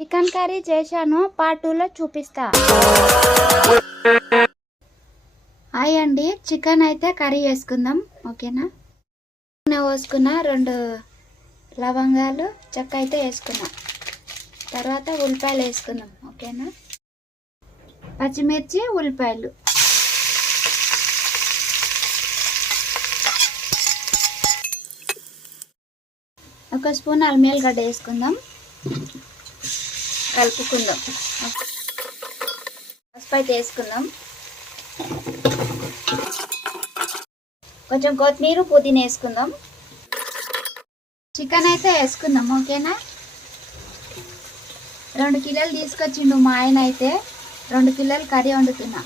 Chicken curry చేశాను, part 2లో చూపిస్తా. హాయ్ అండి, చికెన్ అయితే కర్రీ వేసుకుందాం. ఓకేనా? నూనె పోసుకున్న, 2 లవంగాలు చెక్క అయితే వేసుకున్నాం. తర్వాత ఉల్లిపాయలు వేసుకుందాం. ఓకేనా? పచ్చిమిర్చి, ఉల్లిపాయలు, ఒక స్పూన్ అల్లం వెల్లిగడ్డ వేసుకుందాం. కలుపుకుందాం. పసుపు అయితే వేసుకుందాం. కొంచెం కొత్తిమీర, పుదీనా వేసుకుందాం. చికెన్ అయితే వేసుకుందాం. ఓకేనా? 2 కిలోలు తీసుకొచ్చిండు మా ఆయన. అయితే 2 కిలోలు కర్రీ వండుతున్నా.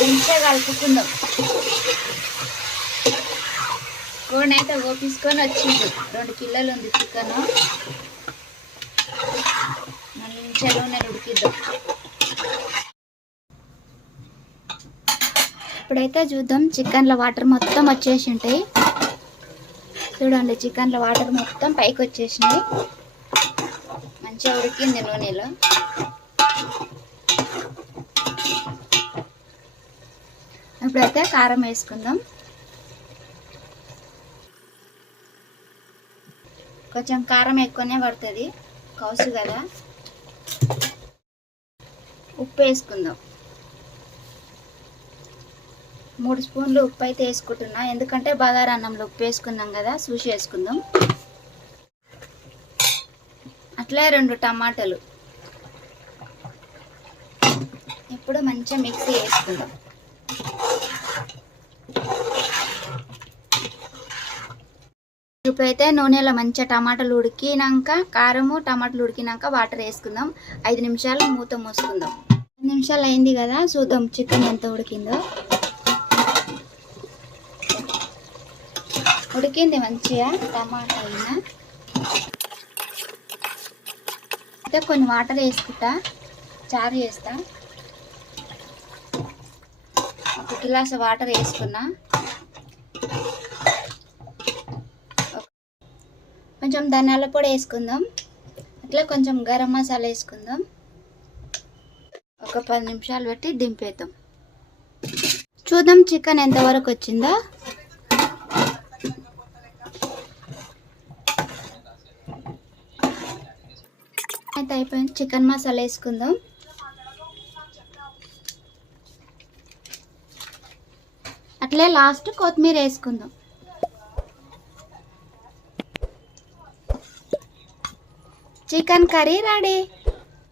మంచిగా కలుపుకుందాం. కోడిని అయితే ఓపించుకొని వచ్చిండు. 2 కిలోలు ఉంది చికెన్. మంచిగా నూనె ఉడికిద్దాం. ఇప్పుడైతే చూద్దాం. చికెన్లో వాటర్ మొత్తం వచ్చేసి ఉంటాయి. చూడండి, చికెన్లో వాటర్ మొత్తం పైకి వచ్చేసినాయి. మంచిగా ఉడికింది నూనెలో. ఇప్పుడైతే కారం వేసుకుందాం. కొంచెం కారం ఎక్కువనే పడుతుంది, కౌసు కదా. ఉప్పు వేసుకుందాం. 3 స్పూన్లు ఉప్పు అయితే వేసుకుంటున్నా, ఎందుకంటే బగారా అన్నంలో ఉప్పు వేసుకుందాం కదా, చూసి వేసుకుందాం. అట్లే 2 టమాటాలు. ఇప్పుడు మంచిగా మిక్సీ వేసుకుందాం. ఇప్పుడైతే నూనెలో మంచిగా టమాటాలు ఉడికినాక, కారము టమాటాలు ఉడికినాక వాటర్ వేసుకుందాం. 5 నిమిషాలు మూత మూసుకుందాం. 5 నిమిషాలు అయింది కదా, చూద్దాం చికెన్ ఎంత ఉడికిందో. ఉడికింది మంచిగా టమాటా అయినా. అయితే కొన్ని వాటర్ వేసుకుంటా, చారు చేస్తా. 1 గ్లాసు వాటర్ వేసుకున్నా. కొంచెం ధనియాల పొడి వేసుకుందాం. అట్లా కొంచెం గరం మసాలా వేసుకుందాం. ఒక 10 నిమిషాలు పెట్టి దింపేద్దాం. చూద్దాం చికెన్ ఎంతవరకు వచ్చిందో. అయితే అయిపోయింది. చికెన్ మసాలా వేసుకుందాం. అట్లే లాస్ట్ కొత్తిమీర వేసుకుందాం. Chicken curry ready.